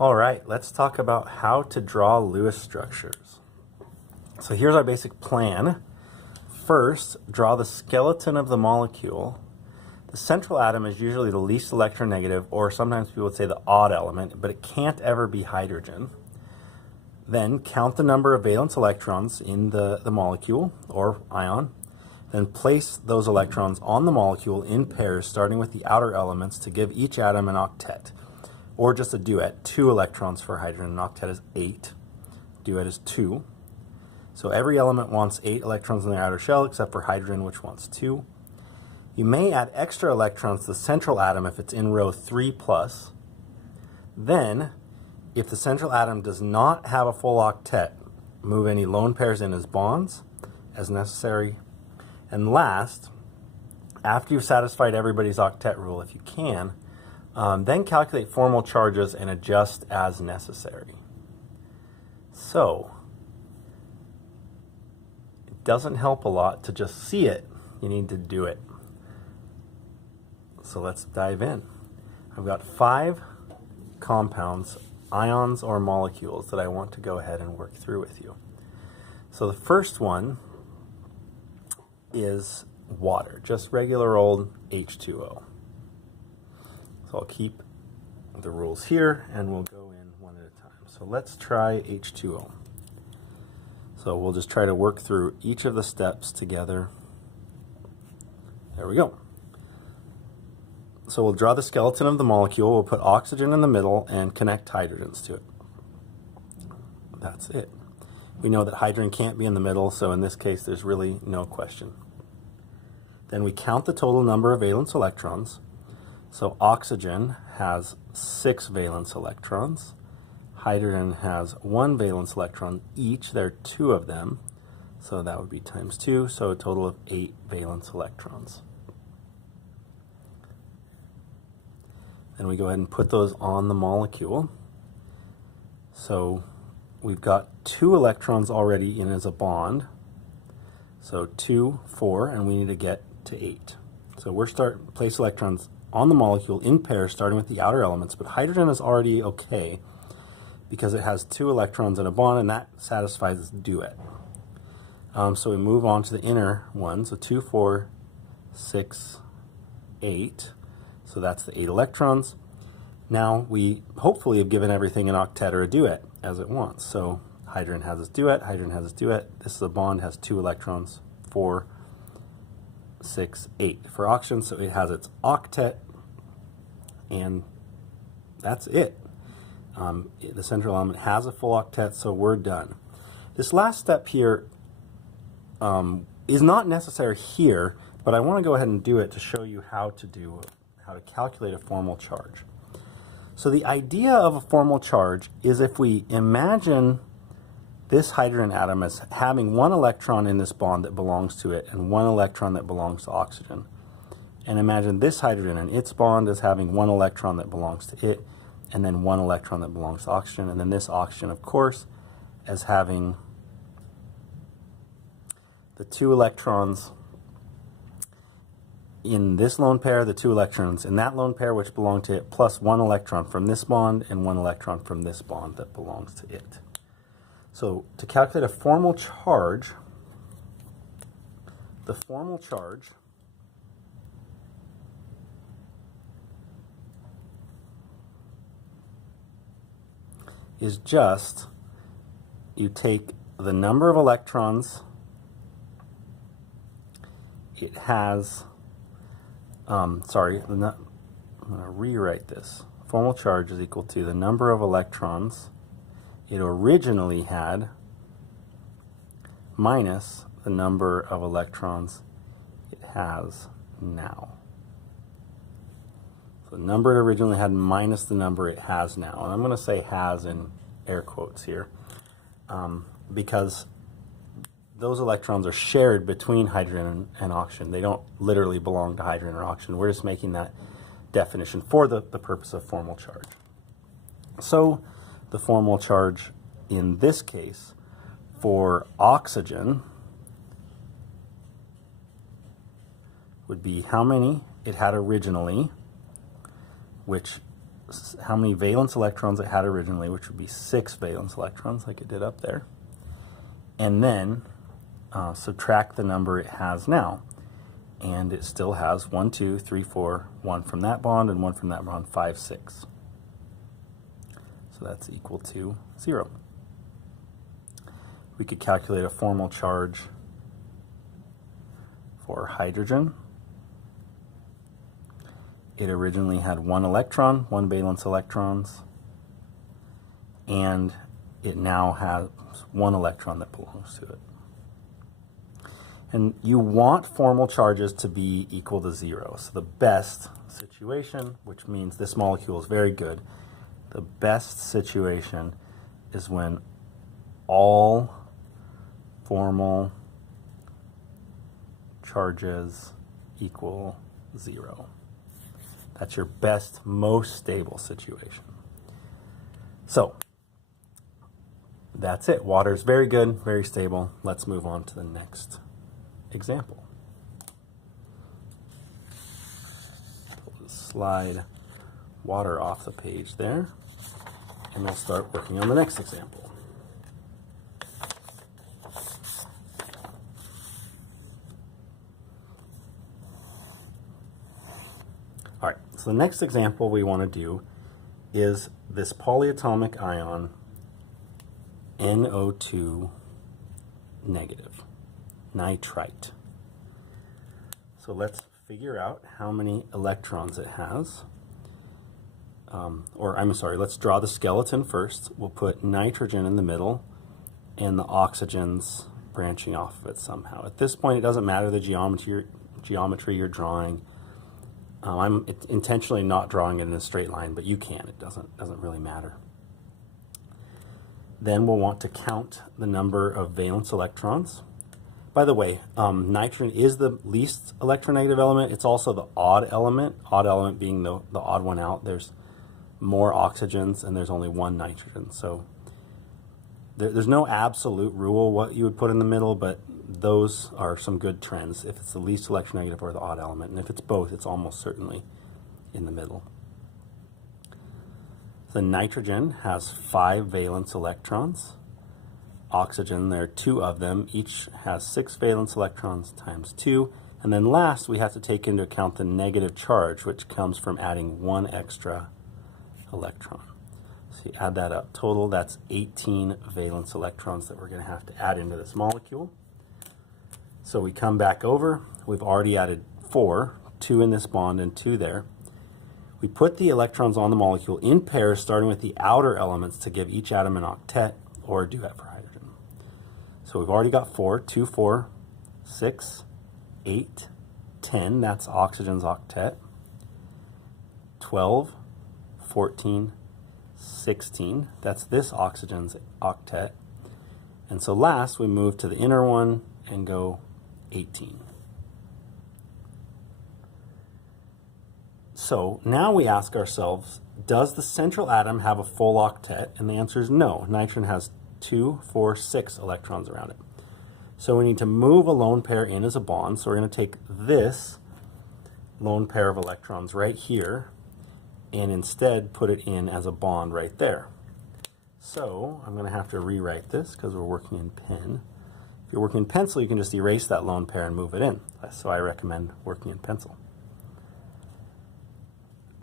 All right, let's talk about how to draw Lewis structures. So here's our basic plan. First, draw the skeleton of the molecule. The central atom is usually the least electronegative, or sometimes people would say the odd element, but it can't ever be hydrogen. Then count the number of valence electrons in the molecule, or ion. Then place those electrons on the molecule in pairs, starting with the outer elements to give each atom an octet. Or just a duet, 2 electrons for hydrogen. An octet is 8. Duet is 2. So every element wants 8 electrons in their outer shell, except for hydrogen, which wants 2. You may add extra electrons to the central atom if it's in row 3+. Then, if the central atom does not have a full octet, move any lone pairs in as bonds, as necessary. And last, after you've satisfied everybody's octet rule, if you can, then calculate formal charges and adjust as necessary. So, it doesn't help a lot to just see it. You need to do it. So let's dive in. I've got 5 compounds, ions or molecules, that I want to go ahead and work through with you. So the first one is water, just regular old H2O. So I'll keep the rules here and we'll go in one at a time. So let's try H2O. So we'll just try to work through each of the steps together. There we go. So we'll draw the skeleton of the molecule, we'll put oxygen in the middle and connect hydrogens to it. That's it. We know that hydrogen can't be in the middle, so in this case there's really no question. Then we count the total number of valence electrons. So oxygen has 6 valence electrons. Hydrogen has 1 valence electron each. There are 2 of them. So that would be times 2, so a total of 8 valence electrons. Then we go ahead and put those on the molecule. So we've got 2 electrons already in as a bond. So 2, 4, and we need to get to 8. So we're place electrons on the molecule in pairs, starting with the outer elements, but hydrogen is already okay because it has 2 electrons in a bond, and that satisfies this duet. So we move on to the inner one, so 2, 4, 6, 8. So that's the 8 electrons. Now we hopefully have given everything an octet or a duet as it wants. So hydrogen has its duet, hydrogen has its duet. This is a bond, has 2 electrons, 4, 6, 8 for oxygen. So it has its octet, and that's it. The central element has a full octet, so we're done. This last step here is not necessary here, but I want to go ahead and do it to show you how to calculate a formal charge. So the idea of a formal charge is if we imagine this hydrogen atom as having 1 electron in this bond that belongs to it and 1 electron that belongs to oxygen. And imagine this hydrogen and its bond as having 1 electron that belongs to it and then 1 electron that belongs to oxygen. And then this oxygen, of course, as having the 2 electrons in this lone pair, the 2 electrons in that lone pair which belong to it, plus 1 electron from this bond and 1 electron from this bond that belongs to it. So to calculate a formal charge, the formal charge is just, you take the number of electrons it has, I'm going to rewrite this. Formal charge is equal to the number of electrons it originally had minus the number of electrons it has now. So the number it originally had minus the number it has now. And I'm going to say has in air quotes here because those electrons are shared between hydrogen and oxygen. They don't literally belong to hydrogen or oxygen. We're just making that definition for the purpose of formal charge. So the formal charge in this case for oxygen would be how many it had originally, which how many valence electrons it had originally, which would be 6 valence electrons like it did up there, and then subtract the number it has now. And it still has 1, 2, 3, 4, 1 from that bond and 1 from that bond, 5, 6. So that's equal to 0. We could calculate a formal charge for hydrogen. It originally had 1 electron, 1 valence electrons, and it now has 1 electron that belongs to it. And you want formal charges to be equal to 0. So the best situation, which means this molecule is very good, the best situation is when all formal charges equal 0. That's your best, most stable situation. So that's it. Water is very good, very stable. Let's move on to the next example. Slide water off the page there, and we'll start working on the next example. All right, so the next example we want to do is this polyatomic ion NO2 negative, nitrite. So let's figure out how many electrons it has. Let's draw the skeleton first. We'll put nitrogen in the middle and the oxygens branching off of it somehow. At this point, it doesn't matter the geometry you're drawing. I'm intentionally not drawing it in a straight line, but you can. It doesn't really matter. Then we'll want to count the number of valence electrons. By the way, nitrogen is the least electronegative element. It's also the odd element being the odd one out. There's more oxygens and there's only 1 nitrogen. So there's no absolute rule what you would put in the middle, but those are some good trends if it's the least electronegative or the odd element. And if it's both, it's almost certainly in the middle. The nitrogen has 5 valence electrons. Oxygen, there are 2 of them. Each has 6 valence electrons times 2. And then last, we have to take into account the negative charge, which comes from adding 1 extra electron. So you add that up. Total, that's 18 valence electrons that we're going to have to add into this molecule. So we come back over. We've already added 4, 2 in this bond and 2 there. We put the electrons on the molecule in pairs, starting with the outer elements to give each atom an octet or a duet for hydrogen. So we've already got 4, 2, 4, 6, 8, 10, that's oxygen's octet, 12, 14, 16, that's this oxygen's octet. And so last we move to the inner one and go 18. So now we ask ourselves, does the central atom have a full octet? And the answer is no. Nitrogen has 2, 4, 6 electrons around it. So we need to move a lone pair in as a bond. So we're going to take this lone pair of electrons right here and instead put it in as a bond right there. So I'm going to have to rewrite this because we're working in pen. If you're working in pencil, you can just erase that lone pair and move it in. So I recommend working in pencil.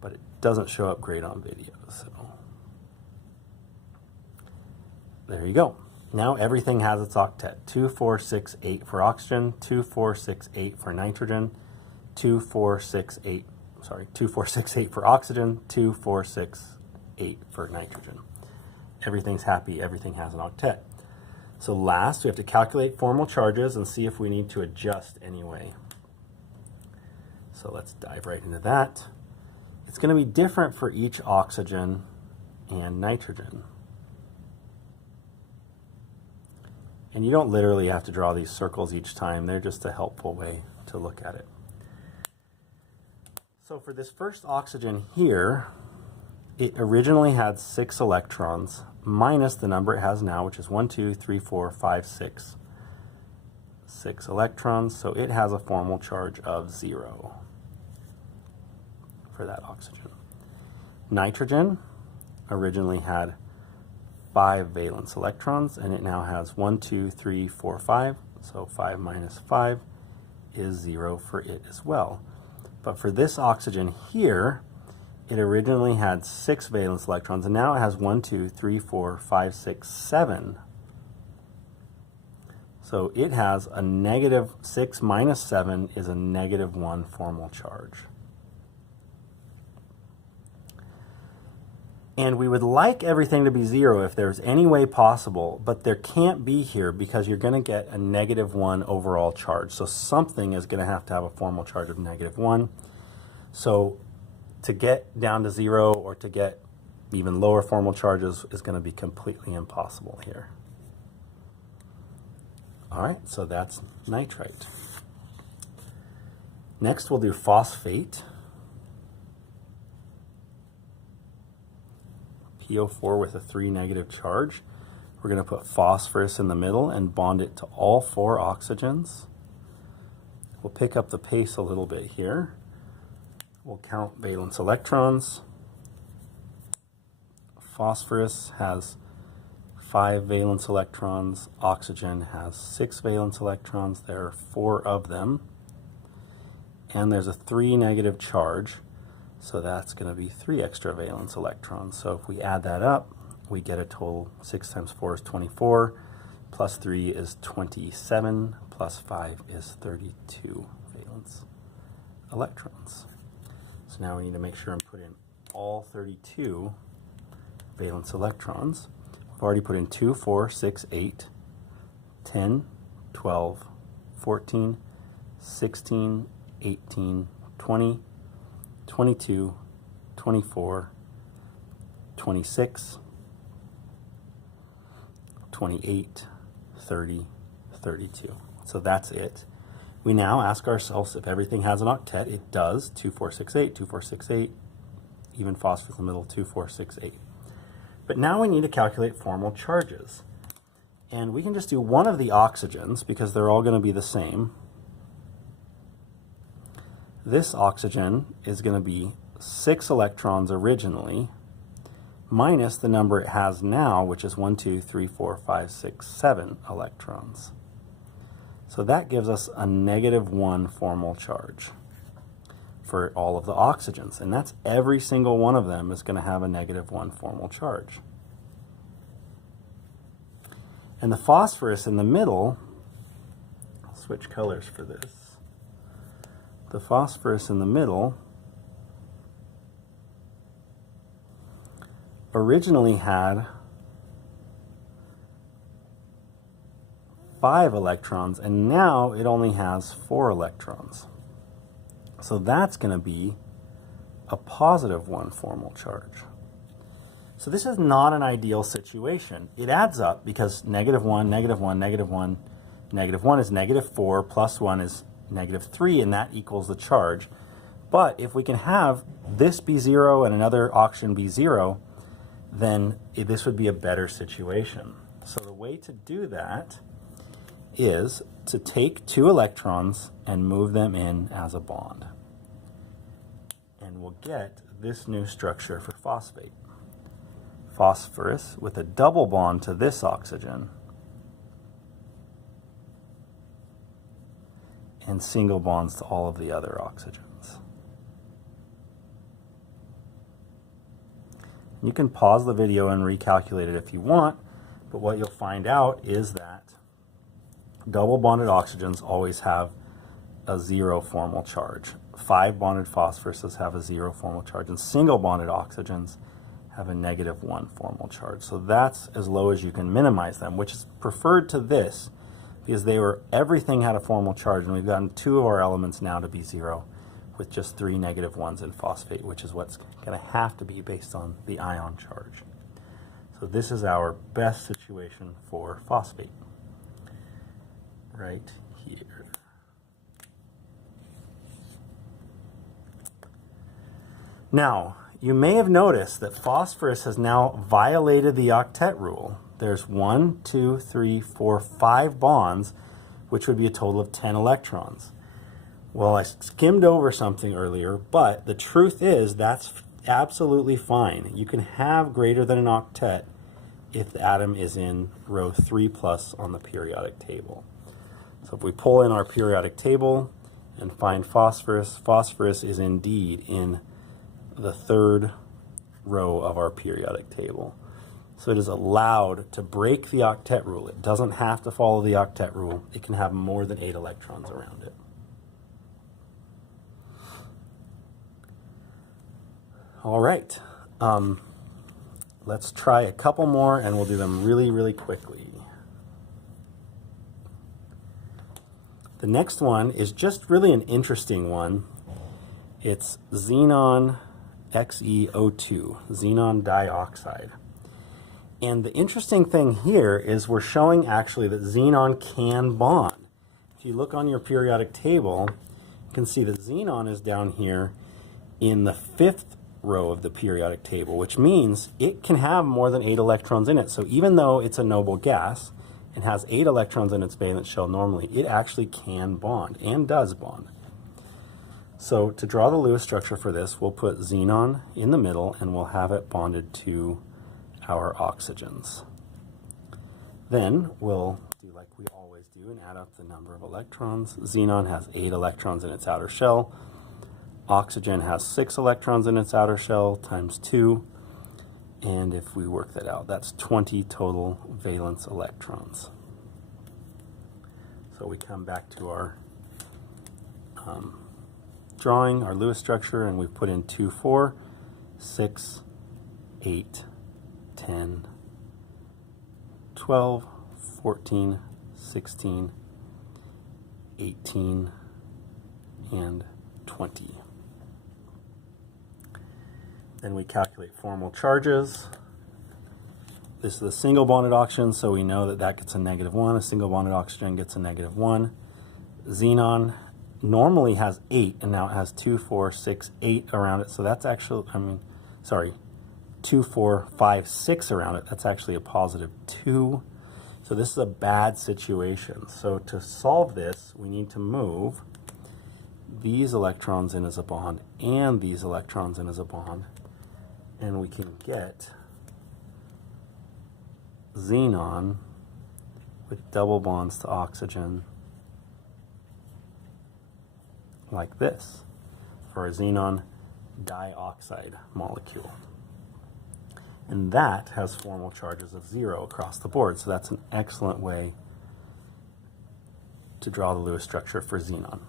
But it doesn't show up great on video. So there you go. Now everything has its octet. 2, 4, 6, 8 for oxygen, 2, 4, 6, 8 for nitrogen, 2, 4, 6, 8 for oxygen, 2, 4, 6, 8 for nitrogen. Everything's happy, everything has an octet. So last, we have to calculate formal charges and see if we need to adjust anyway. So let's dive right into that. It's going to be different for each oxygen and nitrogen. And you don't literally have to draw these circles each time. They're just a helpful way to look at it. So for this first oxygen here, it originally had 6 electrons minus the number it has now, which is 1, 2, 3, 4, 5, 6. 6 electrons, so it has a formal charge of 0 for that oxygen. Nitrogen originally had 5 valence electrons, and it now has 1, 2, 3, 4, 5. So 5 minus 5 is 0 for it as well. But for this oxygen here, it originally had 6 valence electrons, and now it has 1, 2, 3, 4, 5, 6, 7. So it has a negative 6 minus 7 is a negative 1 formal charge. And we would like everything to be 0 if there's any way possible, but there can't be here because you're going to get a negative 1 overall charge. So something is going to have a formal charge of negative 1. So to get down to 0 or to get even lower formal charges is going to be completely impossible here. All right, so that's nitrite. Next we'll do phosphate. PO4 with a 3 negative charge. We're going to put phosphorus in the middle and bond it to all 4 oxygens. We'll pick up the pace a little bit here. We'll count valence electrons. Phosphorus has 5 valence electrons. Oxygen has 6 valence electrons. There are 4 of them. And there's a 3 negative charge. So that's going to be 3 extra valence electrons. So if we add that up, we get a total 6 times 4 is 24, plus 3 is 27, plus 5 is 32 valence electrons. So now we need to make sure and put in all 32 valence electrons. We've already put in 2, 4, 6, 8, 10, 12, 14, 16, 18, 20, 22, 24, 26, 28, 30, 32. So that's it. We now ask ourselves if everything has an octet. It does. 2, 4, 6, 8, 2, 4, 6, 8. Even phosphorus in the middle, 2, 4, 6, 8. But now we need to calculate formal charges. And we can just do one of the oxygens because they're all going to be the same. This oxygen is going to be 6 electrons originally, minus the number it has now, which is 1, 2, 3, 4, 5, 6, 7 electrons. So that gives us a negative 1 formal charge for all of the oxygens. And that's every single one of them is going to have a negative 1 formal charge. And the phosphorus in the middle, I'll switch colors for this. The phosphorus in the middle originally had 5 electrons, and now it only has 4 electrons. So that's going to be a positive 1 formal charge. So this is not an ideal situation. It adds up because negative 1, negative 1, negative 1, negative 1 is negative 4, plus 1 is negative 3, and that equals the charge. But if we can have this be 0 and another oxygen be 0, then this would be a better situation. So the way to do that is to take 2 electrons and move them in as a bond. And we'll get this new structure for phosphate. Phosphorus with a double bond to this oxygen and single bonds to all of the other oxygens. You can pause the video and recalculate it if you want, but what you'll find out is that double bonded oxygens always have a 0 formal charge. 5 bonded phosphoruses have a 0 formal charge, and single bonded oxygens have a negative 1 formal charge. So that's as low as you can minimize them, which is preferred to this because everything had a formal charge, and we've gotten 2 of our elements now to be 0 with just 3 negative 1s in phosphate, which is what's going to have to be based on the ion charge. So this is our best situation for phosphate right here. Now, you may have noticed that phosphorus has now violated the octet rule. There's 1, 2, 3, 4, 5 bonds, which would be a total of 10 electrons. Well, I skimmed over something earlier, but the truth is that's absolutely fine. You can have greater than an octet if the atom is in row 3+ on the periodic table. So if we pull in our periodic table and find phosphorus, phosphorus is indeed in the 3rd row of our periodic table. So it is allowed to break the octet rule. It doesn't have to follow the octet rule. It can have more than 8 electrons around it. All right. Let's try a couple more and we'll do them really, really quickly. The next one is just really an interesting one. It's xenon XeO2, xenon dioxide. And the interesting thing here is we're showing actually that xenon can bond. If you look on your periodic table, you can see that xenon is down here in the 5th row of the periodic table, which means it can have more than 8 electrons in it. So even though it's a noble gas and has 8 electrons in its valence shell normally, it actually can bond and does bond. So to draw the Lewis structure for this, we'll put xenon in the middle and we'll have it bonded to our oxygens. Then we'll do like we always do and add up the number of electrons. Xenon has 8 electrons in its outer shell. Oxygen has 6 electrons in its outer shell times 2. And if we work that out, that's 20 total valence electrons. So we come back to our drawing, our Lewis structure, and we put in 2, 4, 6, 8, 10, 12, 14, 16, 18, and 20. Then we calculate formal charges. This is a single bonded oxygen, so we know that that gets a -1. A single bonded oxygen gets a -1. Xenon normally has 8, and now it has 2, 4, 6, 8 around it. So that's actually, 2, 4, 5, 6 around it. That's actually a +2. So this is a bad situation. So to solve this, we need to move these electrons in as a bond and these electrons in as a bond. And we can get xenon with double bonds to oxygen like this for a xenon dioxide molecule. And that has formal charges of 0 across the board. So that's an excellent way to draw the Lewis structure for xenon.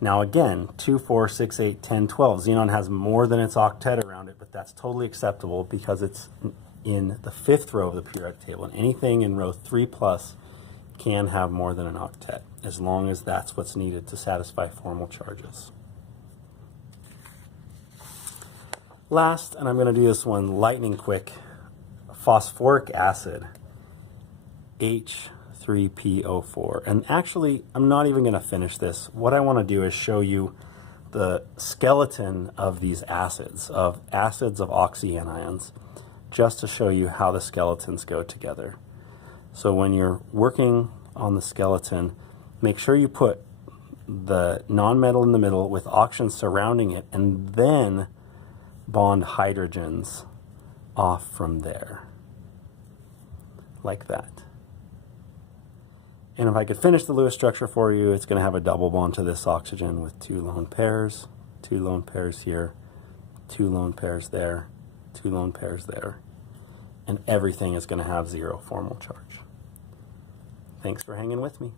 Now again, 2, 4, 6, 8, 10, 12. Xenon has more than its octet around it, but that's totally acceptable because it's in the 5th row of the periodic table. And anything in row 3+ can have more than an octet, as long as that's what's needed to satisfy formal charges. Last, and I'm going to do this one lightning quick, phosphoric acid, H3PO4. And actually, I'm not even going to finish this. What I want to do is show you the skeleton of these acids of oxyanions, just to show you how the skeletons go together. So when you're working on the skeleton, make sure you put the nonmetal in the middle with oxygen surrounding it, and then bond hydrogens off from there, like that. And if I could finish the Lewis structure for you, it's going to have a double bond to this oxygen with 2 lone pairs, 2 lone pairs here, 2 lone pairs there, 2 lone pairs there, and everything is going to have 0 formal charge. Thanks for hanging with me.